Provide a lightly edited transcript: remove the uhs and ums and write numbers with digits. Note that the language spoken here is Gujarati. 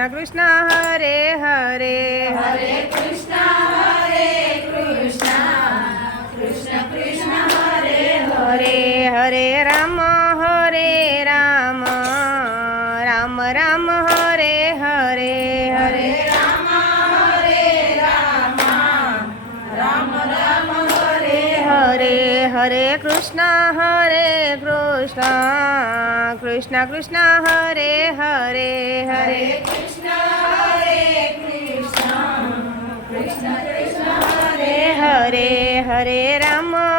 કૃષ્ણ કૃષ્ણ હરે હરે હરે કૃષ્ણ કૃષ્ણ કૃષ્ણ હરે હરે હરે રામ રામ રામ રામ હરે હરે હરે રામ રામ હરે હરે હરે કૃષ્ણ કૃષ્ણ કૃષ્ણ હરે હરે હરે કૃષ્ણ કૃષ્ણ હરે હરે હરે રામ